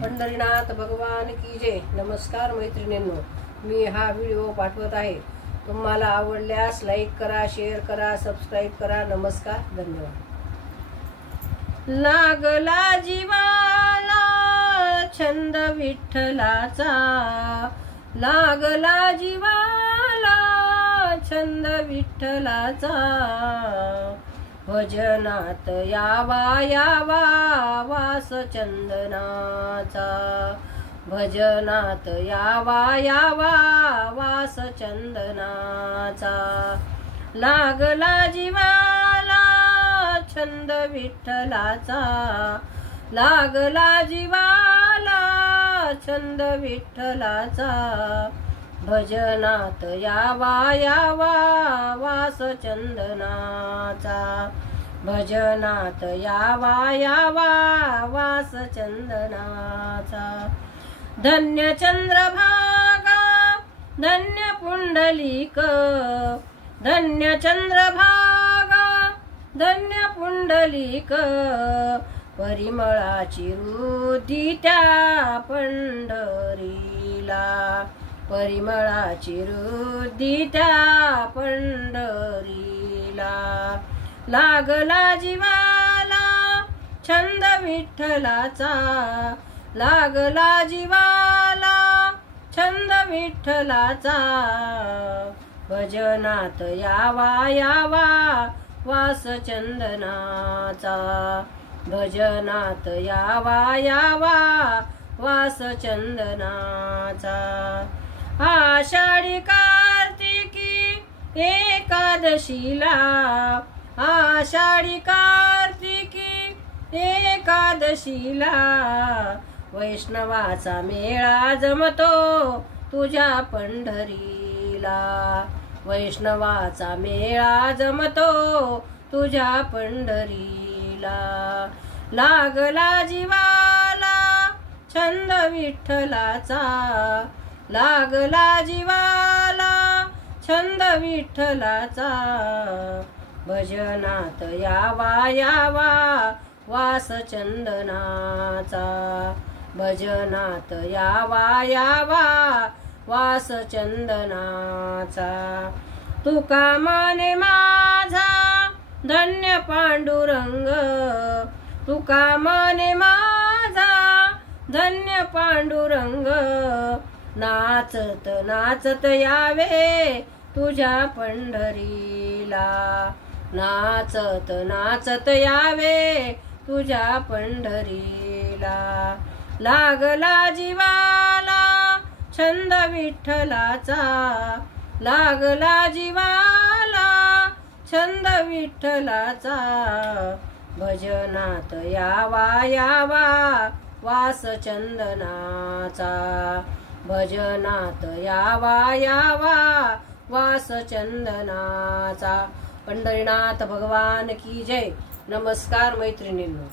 पंढरीनाथ भगवान की जय। नमस्कार मैत्रिणींनो, मी हा व्हिडिओ पाठवत आहे। तुम्हाला आवडल्यास लाईक करा, शेअर करा, सबस्क्राइब करा। नमस्कार, धन्यवाद। लागला जीवाला छंद विठ्ठलाचा, लागला जीवाला छंद विठ्ठलाचा। भजनात यावा यावा वास चंदनाचा, भजनात यावा यावा वास चंदनाचा। लागला जीवाला छंद विठ्ठलाचा, लागला जीवाला छंद विठ्ठलाचा। भजनात यावा यावा वास चंदनाचा, भजनात यावा यावा वास चंदनाचा। धन्य चंद्रभागा धन्य पुंडलिक, धन्य चंद्रभागा धन्य पुंडलिक। परिमळाची रुधी त्या पंढरीला, परिमळाची रुधी त्या पंढरीला। लागला जीवाला छंद विठ्ठलाचा, लागला जीवाला छंद विठ्ठलाचा। भजनात यावा यावा वास चंदनाचा, भजनात यावा यावा वास चंदनाचा। आषाढी कार्तिकी एकादशीला, आषाढी कार्तिकी एकादशीला। वैष्णवाचा मेळा जमतो तुझ्या पंढरीला, वैष्णवाचा मेळा जमतो तुझ्या पंढरीला। लागला जीवाला छंद विठ्ठलाचा, लागला जीवाला छंद विठ्ठलाचा। भजनात यावा यावा वास चंदनाचा, भजनात यावा यावा वास चंदनाचा। तुका माने माझा धन्य पांडुरंग, तुका माने माझा धन्य पांडुरंग। नाचत नाचत यावे तुझ्या पंढरीला, नाचत नाचत यावे तुझ्या पंढरीला। लागला जीवाला छंद विठ्ठलाचा, लागला जीवाला छंद विठ्ठलाचा। भजनात यावा यावा वास चंदनाचा, भजनात यावा यावा वास चंदनाचा। पंढरीनाथ भगवान की जय। नमस्कार मैत्रिणींनो।